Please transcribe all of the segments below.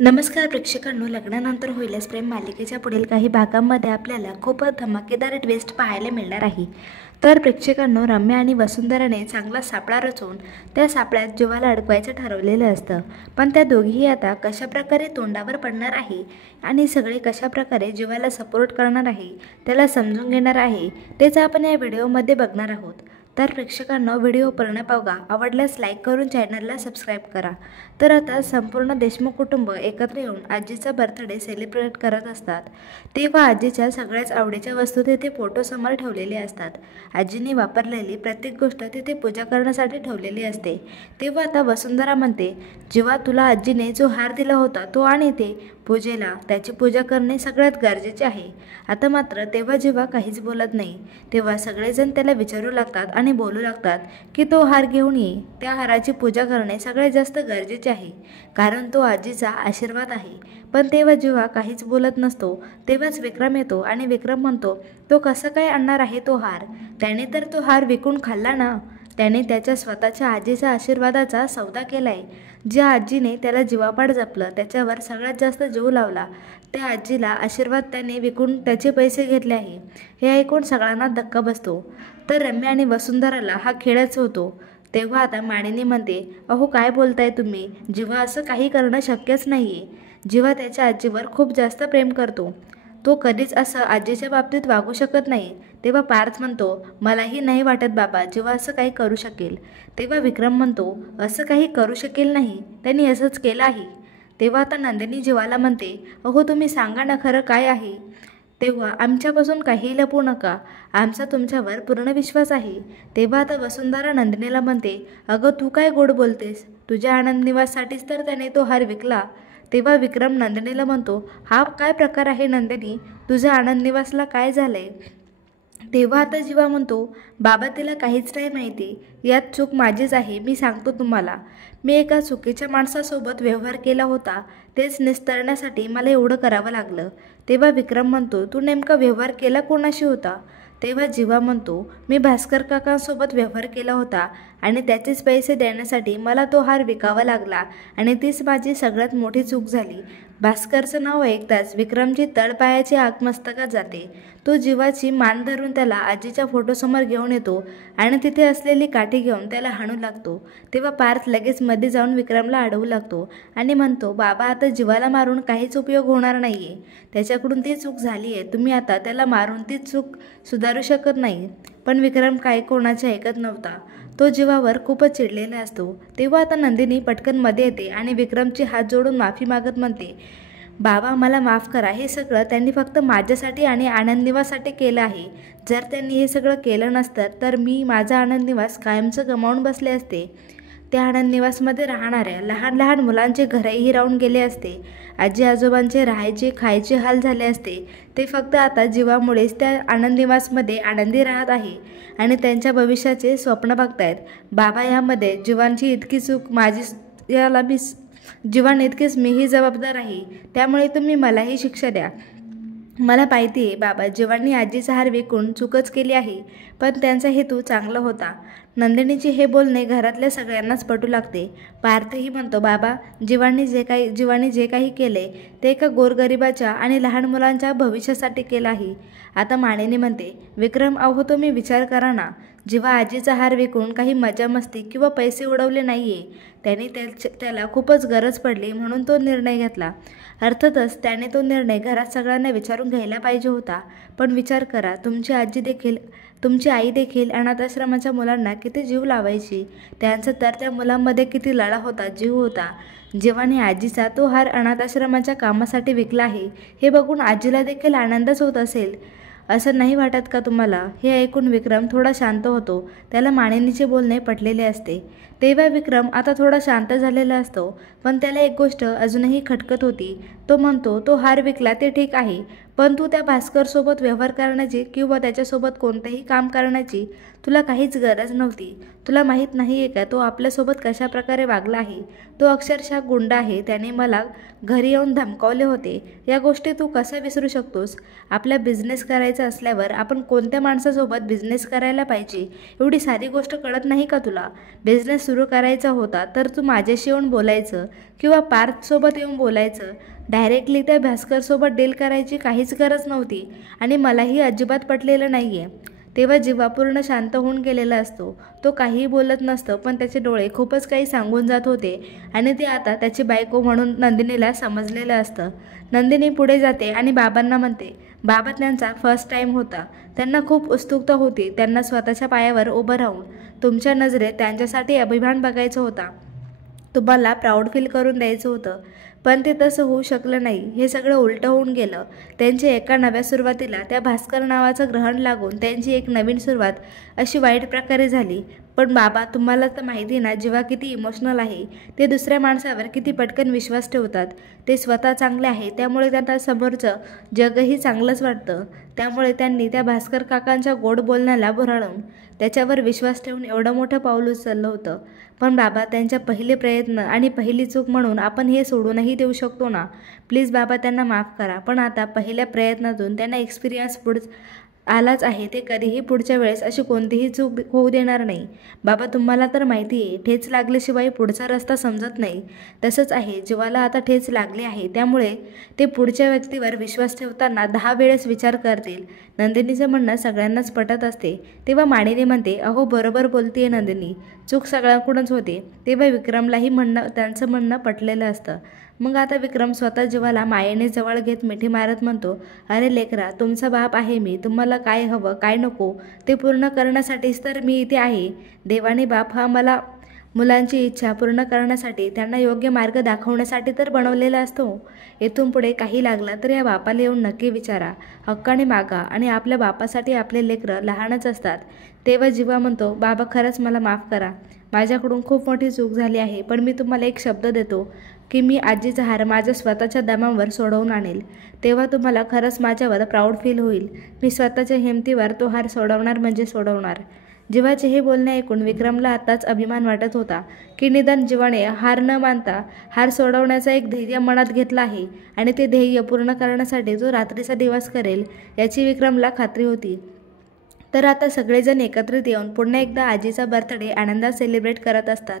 नमस्कार प्रेक्षकांनो, लग्नानंतर होईलच प्रेम मालिकेच्या पुढील काही भागांमध्ये आपल्याला खूपच धमाकेदार ट्विस्ट पाहायला मिळणार आहे। तर प्रेक्षकांनो, रम्या आणि वसुंधराने चांगला सापळा रचून त्या सापळ्यात जीवाला अडकवायचं ठरवलेलं असतं। पण त्या दोघीही आता कशाप्रकारे तोंडावर पडणार आहे आणि सगळे कशाप्रकारे जीवाला सपोर्ट करणार आहे, त्याला समजून घेणार आहे, तेच आपण या व्हिडिओमध्ये बघणार आहोत। तर प्रेक्षकांना व्हिडिओ पूर्ण बघा, आवडल्यास लाईक करून चॅनलला सबस्क्राईब करा। तर आता संपूर्ण देशमुख कुटुंब एकत्र येऊन आजीचा बर्थडे सेलिब्रेट करत असतात, तेव्हा आजीच्या सगळ्याच आवडीच्या वस्तू तिथे फोटोसमोर ठेवलेल्या असतात। आजीने वापरलेली प्रत्येक गोष्ट तिथे पूजा करण्यासाठी ठेवलेली असते। तेव्हा आता वसुंधरा म्हणते, जेव्हा तुला आजीने जो हार दिला होता तो आणि ते पूजेला, त्याची पूजा करणे सगळ्यात गरजेचे आहे। आता मात्र तेव्हा जेव्हा काहीच बोलत नाही, तेव्हा सगळेजण त्याला विचारू लागतात आणि बोलू लागतात की तो हार घेऊन ये, त्या हाराची पूजा करणे सगळ्यात जास्त गरजेचे आहे, कारण तो आजीचा आशीर्वाद आहे। पण तेव्हा जेव्हा काहीच बोलत नसतो तेव्हाच विक्रम येतो आणि विक्रम म्हणतो, तो कसं काय आणणार आहे तो हार? त्याने तर तो हार विकून खाल्ला ना। त्याने त्याच्या स्वतःच्या आजीचा आशीर्वादाचा सौदा केलाय। ज्या आजीने त्याला जीवापाड जपलं, त्याच्यावर सगळ्यात जास्त जीव लावला, त्या आजीला आशीर्वाद त्याने विकून त्याचे पैसे घेतले आहे। हे ऐकून सगळ्यांना धक्का बसतो। तर रम्या आणि वसुंधराला हा खेळच होतो। तेव्हा आता मानिनी म्हणते, अहो काय बोलताय तुम्ही? जीवा असं काही करणं शक्यच नाहीये। जीवा त्याच्या आजीवर खूप जास्त प्रेम करतो, तो कधीच असं आजीच्या बाबतीत वागू शकत नाही। तेव्हा पार्थ म्हणतो, मलाही नाही वाटत बाबा जेव्हा असं काही करू शकेल। तेव्हा विक्रम म्हणतो, असं काही करू शकेल नाही, त्यांनी असंच केलं आहे। तेव्हा आता नंदिनी जीवाला म्हणते, अहो तुम्ही सांगा ना खरं काय आहे? तेव्हा आमच्यापासून काही लपवू नका, आमचा तुमच्यावर पूर्ण विश्वास आहे। तेव्हा आता वसुंधरा नंदिनीला म्हणते, अगं तू काय गोड बोलतेस? तुझ्या आनंद निवाससाठीच तर त्याने तो हार विकला। तेव्हा विक्रम नंदिनीला म्हणतो, हा काय प्रकार आहे नंदिनी? तुझ्या आनंद निवासला काय झालंय? तेव्हा आता जीवा म्हणतो, बाबा तिला काहीच नाही माहिती, यात चूक माझीच आहे। मी सांगतो तुम्हाला, मी एका चुकीच्या माणसासोबत व्यवहार केला होता, तेच निस्तरण्यासाठी मला एवढं करावं लागलं। तेव्हा विक्रम म्हणतो, तू नेमका व्यवहार केला कोणाशी होता? तेव्हा जीवा म्हणतो, मी भास्कर काकांसोबत व्यवहार केला होता आणि त्याचेच पैसे देण्यासाठी मला तो हार विकावा लागला आणि तीच माझी सगळ्यात मोठी चूक झाली। भास्करचं नाव ऐकताच विक्रमची तळपायाची आग मस्तकात जाते। तो जीवाची मान धरून त्याला आजीच्या फोटोसमोर घेऊन येतो आणि तिथे असलेली काठी घेऊन त्याला हाणू लागतो। तेव्हा पार्थ लगेच मध्ये जाऊन विक्रमला अडवू लागतो आणि म्हणतो, बाबा आता जीवाला मारून काहीच उपयोग होणार नाहीये, त्याच्याकडून ती चूक झाली आहे, तुम्ही आता त्याला मारून ती चूक सुधारू शकत नाही। पण विक्रम काय कोणाचे ऐकत नव्हता, तो जीवावर खूपच चिडलेला असतो। तेव्हा आता नंदिनी पटकन मध्ये येते आणि विक्रमची हात जोडून माफी मागत म्हणते, बाबा मला माफ करा, हे सगळं त्यांनी फक्त माझ्यासाठी आणि आनंद निवाससाठी केलं आहे। जर त्यांनी हे सगळं केलं नसतं तर मी माझा आनंद निवास कायमचं गमावून बसले असते। त्या आनंद निवासमध्ये राहणाऱ्या लहान लहान मुलांचे घरही राहून गेले असते, आजी आजोबांचे राहायचे खायचे हाल झाले असते। ते फक्त आता जीवामुळेच त्या आनंद निवासमध्ये आनंदी राहत आहे आणि त्यांच्या भविष्याचे स्वप्न बघतायत। बाबा यामध्ये जीवांची इतकी चूक माझी, याला मी जीवान इतकेच मीही जबाबदार आहे, त्यामुळे तुम्ही मलाही शिक्षा द्या। मला माहिती आहे बाबा, जीवांनी आजीचा हार विकून चूकच केली आहे, पण त्यांचा हेतू चांगला होता। नंदिनीचे हे बोलणे घरातल्या सगळ्यांनाच पटू लागते। पार्थही म्हणतो, बाबा जीवाने जे काही केले ते एका गोरगरिबाच्या आणि लहान मुलांच्या भविष्यासाठी केलं आहे। आता मानिनी म्हणते, विक्रम अहो तुम्ही विचार करा ना, जेव्हा आजीचा हार विकून काही मजा मस्ती किंवा पैसे उडवले नाहीये, त्याने त्याला खूपच गरज पडली म्हणून तो निर्णय घेतला। अर्थातच त्याने तो निर्णय घरात सगळ्यांना विचारून घ्यायला पाहिजे होता। पण विचार करा, तुमची आई देखील अनाथाश्रमाच्या मुलांना किती जीव लावायची, त्यांचा तर त्या मुलांमध्ये किती लढा होता, जीव होता। जीवाने आजीचा तो हार अनाथाश्रमाच्या कामासाठी विकला आहे, हे बघून आजीला देखील आनंदच होत असेल, असं नाही वाटत का तुम्हाला? हे ऐकून विक्रम थोडा शांत होतो, त्याला मानिनीचे बोलणे पटलेले असते। तेव्हा विक्रम आता थोडा शांत झालेला असतो, पण त्याला एक गोष्ट अजूनही खटकत होती। तो म्हणतो, तो हार विकला ते ठीक आहे, पण तू त्या भास्करसोबत व्यवहार करण्याची किंवा त्याच्यासोबत कोणतेही काम करण्याची तुला काहीच गरज नव्हती। तुला माहीत नाही आहे का तो आपल्यासोबत कशा प्रकारे वागला आहे? तो अक्षरशः गुंड आहे, त्याने मला घरी येऊन धमकावले होते। या गोष्टी तू कसा विसरू शकतोस? आपला बिझनेस करायचा असल्यावर आपण कोणत्या माणसासोबत बिझनेस करायला पाहिजे एवढी साधी गोष्ट कळत नाही का तुला? बिझनेस सुरू करायचा होता तर तू माझ्याशी येऊन बोलायचं किंवा पार्थसोबत येऊन बोलायचं. डायरेक्टली त्या भास्करसोबत डील करायची काहीच गरज नव्हती आणि मलाही अजिबात पटलेलं नाही आहे. तेव्हा जीवा पूर्ण शांत होऊन गेलेला असतो. तो काहीही बोलत नसतं, पण त्याचे डोळे खूपच काही सांगून जात होते आणि ते आता त्याची बायको म्हणून नंदिनीला समजलेलं असतं. नंदिनी पुढे जाते आणि बाबांना म्हणते. बाबा त्यांचा फर्स्ट टाईम होता. त्यांना खूप उत्सुकता होती. त्यांना स्वतःच्या पायावर उभं राहून तुमच्या नजरेत त्यांच्यासाठी अभिमान बघायचा होता. तुम्हाला प्राऊड फील करून द्यायचं होतं, पण ते तसं होऊ शकलं नाही. हे सगळं उलटं होऊन गेलं. त्यांच्या एका नव्या सुरुवातीला त्या भास्कर नावाचं ग्रहण लागून त्यांची एक नवीन सुरुवात अशी वाईट प्रकारे झाली. पण बाबा, तुम्हाला तर माहिती ना जीवा किती इमोशनल आहे. ते दुसऱ्या माणसावर किती पटकन विश्वास ठेवतात. ते स्वतः चांगले आहे, त्यामुळे त्यांना समोरचं जगही चांगलंच वाटतं. त्यामुळे त्यांनी त्या भास्कर काकांच्या गोड बोलण्याला भुरळून त्याच्यावर विश्वास ठेवून एवढं मोठं पाऊल उचललं होतं. पण बाबा, त्यांच्या पहिले प्रयत्न आणि पहिली चूक म्हणून आपण हे सोडूनही देऊ शकतो ना. प्लीज बाबा, त्यांना माफ करा. पण आता पहिल्या प्रयत्नातून त्यांना एक्सपिरियन्स आलाच आहे. ते कधीही पुढच्या वेळेस अशी कोणतीही चूक होऊ देणार नाही. बाबा, तुम्हाला तर माहिती आहे, ठेच लागल्याशिवाय पुढचा रस्ता समजत नाही. तसंच आहे, जीवाला आता ठेच लागली आहे, त्यामुळे ते पुढच्या व्यक्तीवर विश्वास ठेवताना 10 वेळेस विचार करतील. नंदिनीचं म्हणणं सगळ्यांनाच पटत असते. तेव्हा मानिनी म्हणते, अहो बरोबर बोलतीये नंदिनी, चूक सगळ्यांकडूनच होते. तेव्हा विक्रमलाही त्यांचं म्हणणं पटलेलं असतं. मग आता विक्रम स्वतः जीवाला मायेने जवळ घेत मिठी मारत म्हणतो, अरे लेकरा, तुमचा बाप आहे मी. तुम्हाला काय हवं काय नको ते पूर्ण करण्यासाठीच तर मी इथे आहे. देवाने बाप हा मला मुलांची इच्छा पूर्ण करण्यासाठी, त्यांना योग्य मार्ग दाखवण्यासाठी तर बनवलेला असतो. इथून पुढे काही लागलं तर या बापाला येऊन नक्की विचारा, हक्काने मागा. आणि आपल्या बापासाठी आपले लेकरं लहानच असतात. तेव्हा जीवा म्हणतो, बाबा खरंच मला माफ करा. माझ्याकडून खूप मोठी चूक झाली आहे. पण मी तुम्हाला एक शब्द देतो की मी आजीचा हार माझ्या स्वतःच्या दमावर सोडवून आणेल. तेव्हा तुम्हाला खरंच माझ्यावर प्राऊड फील होईल. मी स्वतःच्या हिमतीवर तो हार सोडवणार म्हणजे सोडवणार. जीवाचे हे बोलणे ऐकून विक्रमला आताच अभिमान वाटत होता की निदान जीवाने हार न मानता हार सोडवण्याचा एक ध्येय मनात घेतला आहे आणि ते ध्येय पूर्ण करण्यासाठी जो रात्रीचा दिवस करेल याची विक्रमला खात्री होती. तर आता सगळेजण एकत्रित येऊन पुन्हा एकदा आजीचा बर्थडे आनंदात सेलिब्रेट करत असतात.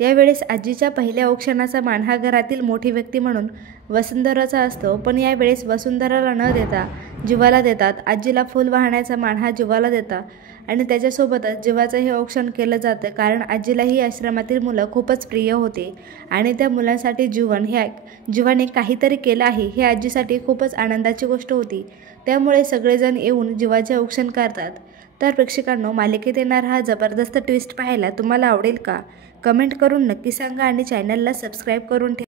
यावेळेस आजीच्या पहिल्या औक्षणाचा मान हा घरातील मोठी व्यक्ती म्हणून वसुंधराचा असतो. पण यावेळेस वसुंधराला न देता जीवाला देतात. आजीला फूल वाहण्याचा मान हा जीवाला देतात आणि त्याच्यासोबतच जीवाचं हे औक्षण केलं जातं, कारण आजीलाही आश्रमातील मुलं खूपच प्रिय होते आणि त्या मुलांसाठी जीवाने काहीतरी केलं आहे हे आजीसाठी खूपच आनंदाची गोष्ट होती. त्यामुळे सगळेजण येऊन जीवाचे औक्षण करतात. तर प्रेक्षकांनो, मालिकेत येणारा हा जबरदस्त ट्विस्ट पाहायला तुम्हाला आवडेल का? कमेंट करून नक्की सांगा आणि चॅनलला सबस्क्राईब करून ठेवा.